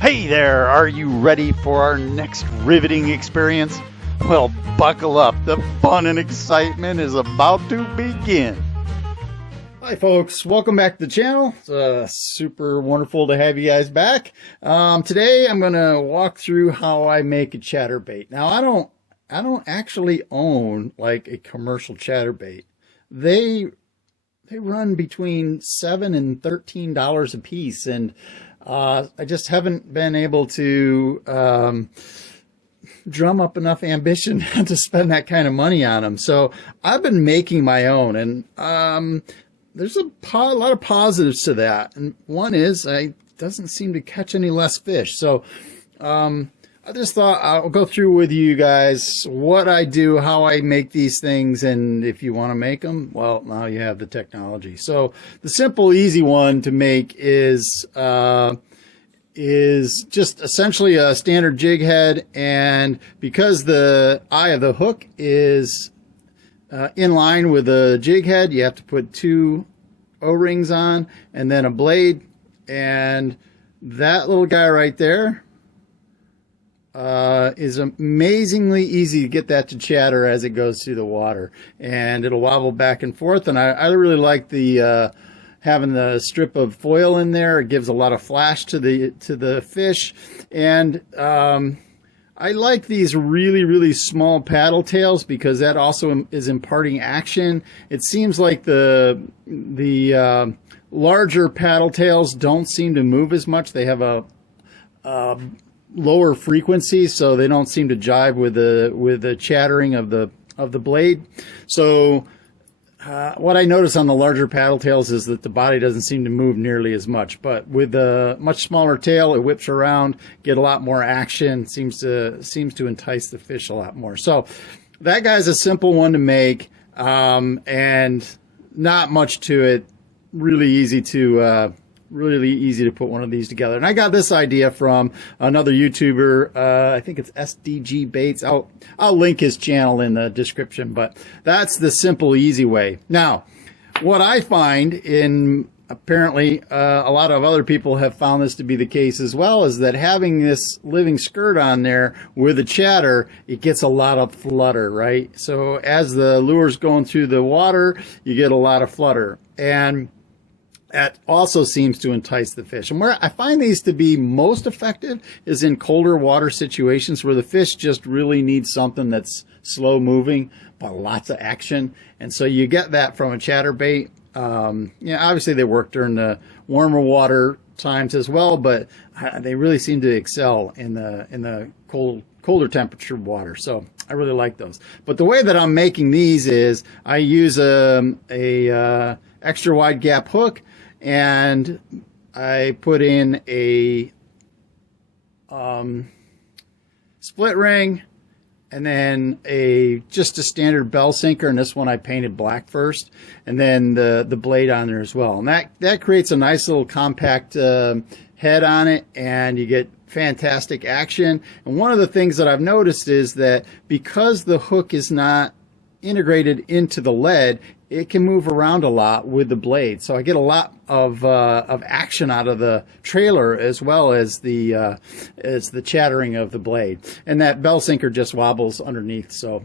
Hey there, are you ready for our next riveting experience? Well, buckle up, the fun and excitement is about to begin. Hi folks, welcome back to the channel. It's super wonderful to have you guys back. Today I'm going to walk through how I make a chatterbait. Now I don't actually own like a commercial chatterbait. They run between $7 and $13 a piece, and I just haven't been able to drum up enough ambition to spend that kind of money on them. So I've been making my own, and there's a lot of positives to that. And one is it doesn't seem to catch any less fish. So I just thought I'll go through with you guys what I do, how I make these things, and if you want to make them, well, now you have the technology. So the simple, easy one to make is just essentially a standard jig head, and because the eye of the hook is in line with the jig head, you have to put 2 O-rings on and then a blade, and that little guy right there is amazingly easy to get that to chatter as it goes through the water, and it'll wobble back and forth. And I really like the having the strip of foil in there. It gives a lot of flash to the fish, and I like these really small paddle tails because that also is imparting action. It seems like the larger paddle tails don't seem to move as much. They have a lower frequency, so they don't seem to jive with the chattering of the blade. So what I notice on the larger paddle tails is that the body doesn't seem to move nearly as much, but with a much smaller tail, it whips around, get a lot more action, seems to entice the fish a lot more. So that guy's a simple one to make, and not much to it. Really easy to put one of these together. And I got this idea from another YouTuber. I think it's SDG Baits. I'll link his channel in the description, but that's the simple, easy way. Now, what I find, in apparently a lot of other people have found this to be the case as well, is that having this living skirt on there with a chatter, it gets a lot of flutter, right? So as the lure's going through the water, you get a lot of flutter. And that also seems to entice the fish. And where I find these to be most effective is in colder water situations where the fish just really need something that's slow moving but lots of action. And so you get that from a chatterbait. Obviously they work during the warmer water times as well, but they really seem to excel in the colder temperature water. So I really like those. But the way that I'm making these is I use a extra wide gap hook, and I put in a split ring, and then just a standard bell sinker, and this one I painted black first, and then the blade on there as well. And that creates a nice little compact head on it, and you get fantastic action. And one of the things that I've noticed is that because the hook is not integrated into the lead, it can move around a lot with the blade. So I get a lot of action out of the trailer as well as the chattering of the blade. And that bell sinker just wobbles underneath. So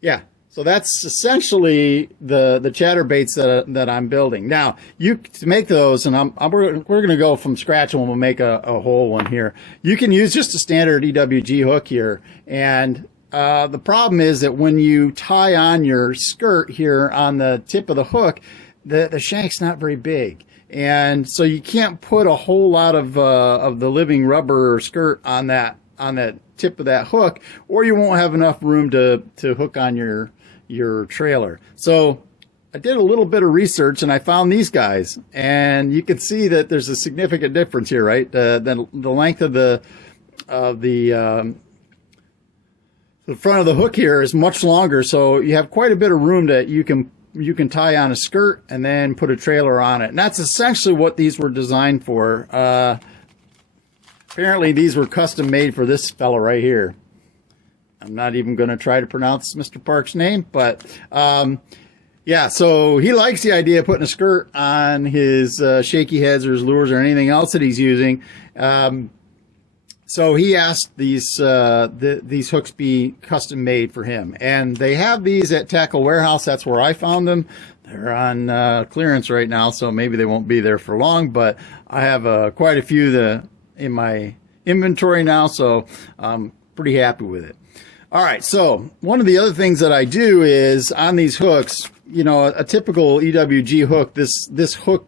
yeah, so that's essentially the chatterbaits that I'm building. Now, to make those, and we're going to go from scratch, and we'll make a whole one here. You can use just a standard EWG hook here, and the problem is that when you tie on your skirt here on the tip of the hook, the shank's not very big, and so you can't put a whole lot of the living rubber skirt on that tip of that hook, or you won't have enough room to hook on your trailer. So I did a little bit of research, and I found these guys, and you can see that there's a significant difference here, right? The length of the front of the hook here is much longer, so you have quite a bit of room that you can tie on a skirt and then put a trailer on it. And that's essentially what these were designed for. Apparently these were custom made for this fella right here. I'm not even going to try to pronounce Mr. Park's name, but Yeah, so he likes the idea of putting a skirt on his shaky heads or his lures or anything else that he's using. So he asked these hooks be custom made for him, and they have these at Tackle Warehouse. That's where I found them. They're on clearance right now, so maybe they won't be there for long. But I have quite a few in my inventory now, so I'm pretty happy with it. All right, so one of the other things that I do is on these hooks, you know, a typical EWG hook, this hook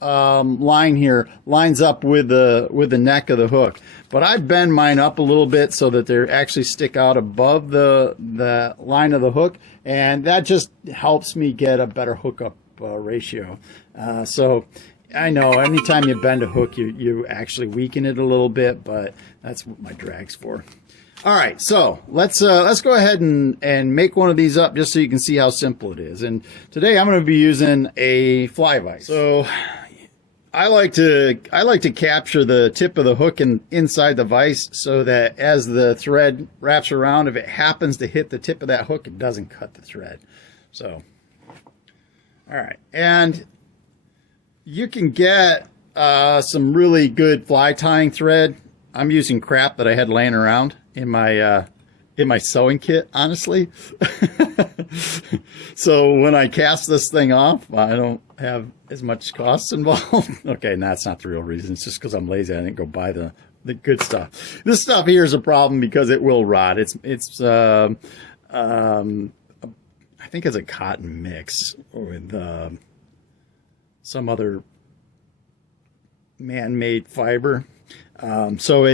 line here lines up with the neck of the hook, but I bend mine up a little bit so that they actually stick out above the line of the hook, and that just helps me get a better hookup ratio. So I know anytime you bend a hook, you actually weaken it a little bit, but that's what my drag's for. All right, so let's go ahead and make one of these up just so you can see how simple it is. And today I'm going to be using a fly vise. So I like to capture the tip of the hook inside the vise so that as the thread wraps around, if it happens to hit the tip of that hook, it doesn't cut the thread. So, all right, and you can get some really good fly tying thread. I'm using crap that I had laying around in my sewing kit, honestly. So when I cast this thing off, I don't have as much costs involved. Okay, and that's not the real reason. It's just because I'm lazy. I didn't go buy the good stuff. This stuff here is a problem because it will rot. I think it's a cotton mix with some other man-made fiber. So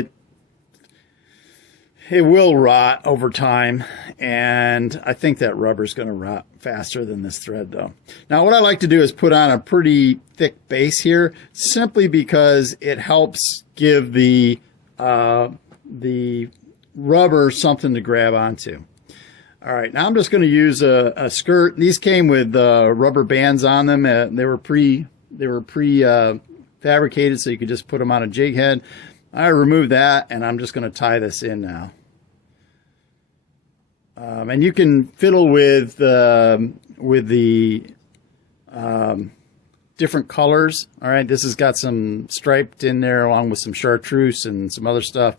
it will rot over time, and I think that rubber's going to rot faster than this thread, though. Now, what I like to do is put on a pretty thick base here, simply because it helps give the rubber something to grab onto. All right, now I'm just going to use a skirt. These came with rubber bands on them. They were pre fabricated, so you could just put them on a jig head. I removed that, and I'm just going to tie this in now. And you can fiddle with the different colors. All right, this has got some striped in there along with some chartreuse and some other stuff.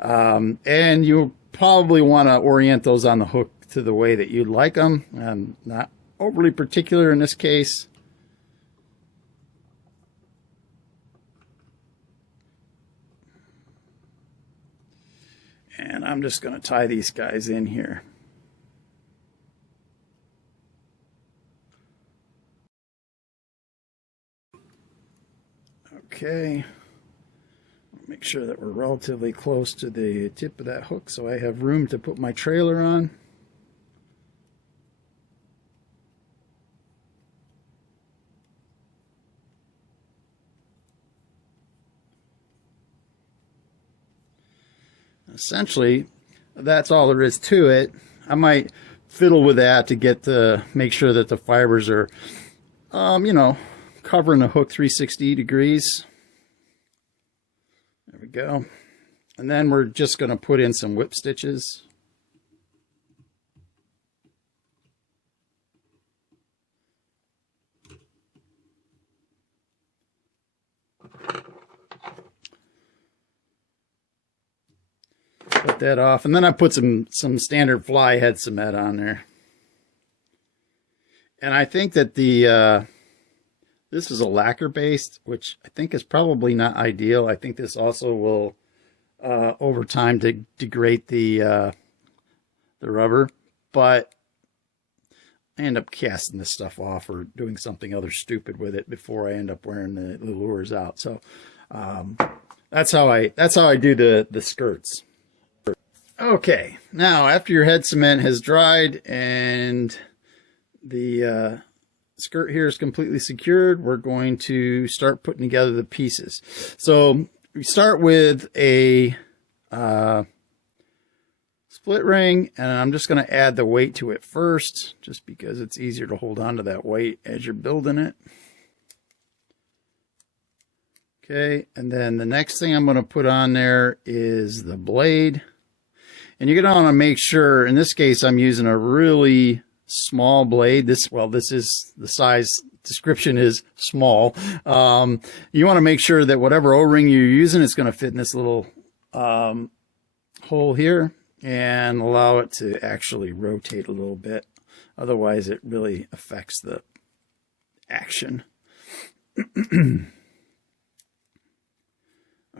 And you'll probably want to orient those on the hook to the way that you'd like them. I'm not overly particular in this case. And I'm just going to tie these guys in here. Okay. Make sure that we're relatively close to the tip of that hook so I have room to put my trailer on. Essentially, that's all there is to it. I might fiddle with that to make sure that the fibers are, you know, covering the hook 360 degrees. There we go. And then we're just going to put in some whip stitches. Put that off, and then I put some standard fly head cement on there. And I think that this is a lacquer based, which I think is probably not ideal. I think this also will over time degrade the rubber, but I end up casting this stuff off or doing something other stupid with it before I end up wearing the lures out. So that's how I do the skirts. Okay, now after your head cement has dried and the skirt here is completely secured, we're going to start putting together the pieces. So we start with a split ring, and I'm just going to add the weight to it first, just because it's easier to hold on to that weight as you're building it. Okay, and then the next thing I'm going to put on there is the blade. And you're going to want to make sure, in this case, I'm using a really small blade. This is the size description is small. You want to make sure that whatever O-ring you're using is going to fit in this little hole here and allow it to actually rotate a little bit. Otherwise, it really affects the action.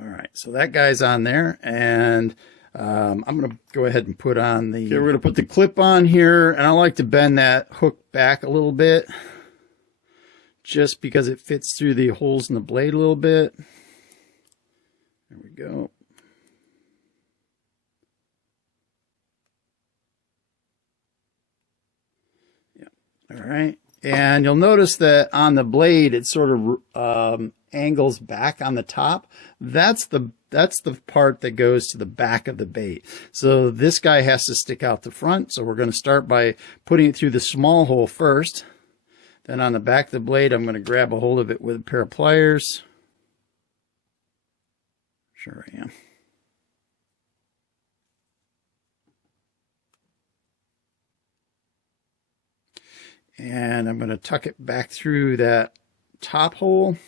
All right, so that guy's on there, and I'm going to go ahead and put on the... Okay, we're going to put the clip on here, and I like to bend that hook back a little bit just because it fits through the holes in the blade a little bit. There we go. Yeah. All right. And you'll notice that on the blade, it sort of angles back on the top. That's the part that goes to the back of the bait. So this guy has to stick out the front. So we're going to start by putting it through the small hole first. Then on the back of the blade, I'm going to grab a hold of it with a pair of pliers. Sure I am. And I'm going to tuck it back through that top hole.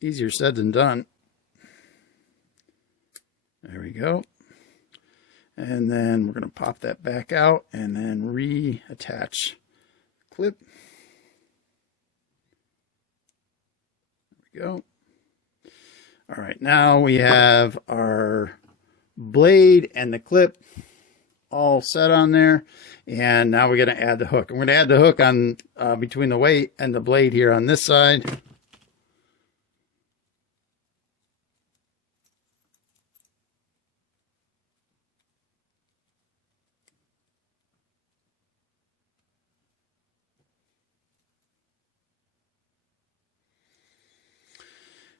Easier said than done. There we go. And then we're going to pop that back out and then reattach clip. There we go. All right, now we have our blade and the clip all set on there. And now we're going to add the hook. I'm going to add the hook on between the weight and the blade here on this side.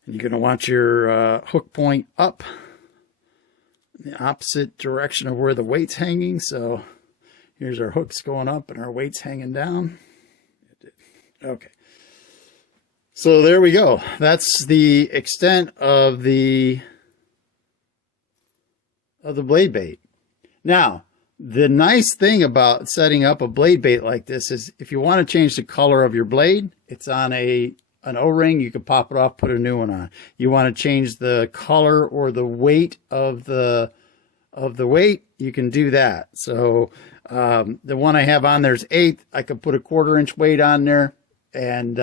And you're going to want your hook point up in the opposite direction of where the weight's hanging. So here's our hooks going up and our weight's hanging down. Okay. So there we go. That's the extent of the blade bait. Now, the nice thing about setting up a blade bait like this is if you want to change the color of your blade, it's on an O-ring, you can pop it off, put a new one on. You want to change the color or the weight of the weight, you can do that. So the one I have on there is 8. I could put a 1/4 inch weight on there and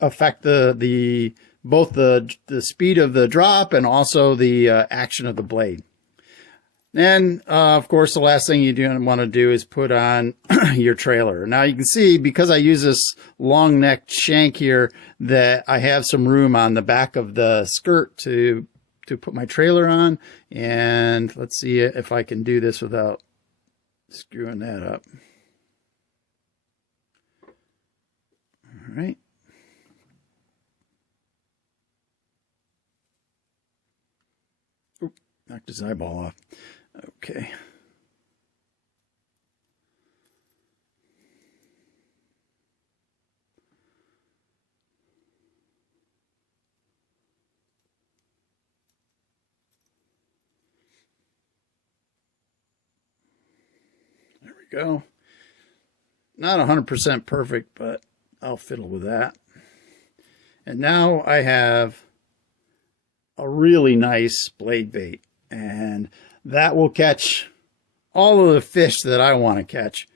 affect both the speed of the drop and also the action of the blade. And, of course, the last thing you want to do is put on your trailer. Now, you can see, because I use this long-necked shank here, that I have some room on the back of the skirt to put my trailer on. And let's see if I can do this without screwing that up. All right. Oop, knocked his eyeball off. Okay. There we go. Not 100% perfect, but I'll fiddle with that. And now I have a really nice blade bait, and that will catch all of the fish that I want to catch.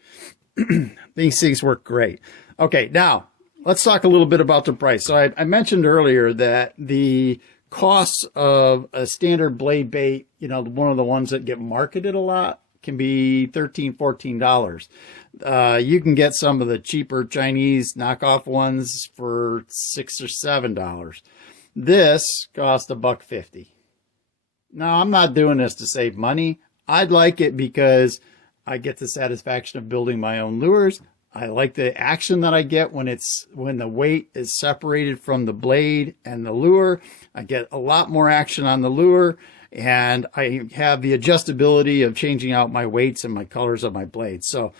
These things work great. Okay, now let's talk a little bit about the price. So I mentioned earlier that the cost of a standard blade bait, one of the ones that get marketed a lot, can be $13, $14. You can get some of the cheaper Chinese knockoff ones for $6 or $7. This cost $1.50. Now, I'm not doing this to save money. I'd like it because I get the satisfaction of building my own lures. I like the action that I get when the weight is separated from the blade and the lure. I get a lot more action on the lure, and I have the adjustability of changing out my weights and my colors of my blades. So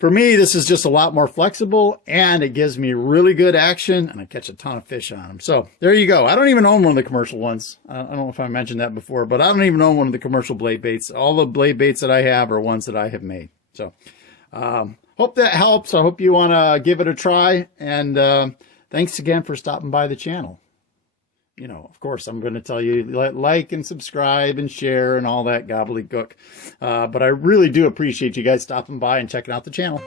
For me, this is just a lot more flexible, and it gives me really good action, and I catch a ton of fish on them. So there you go. I don't even own one of the commercial ones. I don't know if I mentioned that before, but I don't even own one of the commercial blade baits. All the blade baits that I have are ones that I have made. So hope that helps. I hope you want to give it a try, and thanks again for stopping by the channel. You know, of course, I'm going to tell you, like and subscribe and share and all that gobbledygook. But I really do appreciate you guys stopping by and checking out the channel.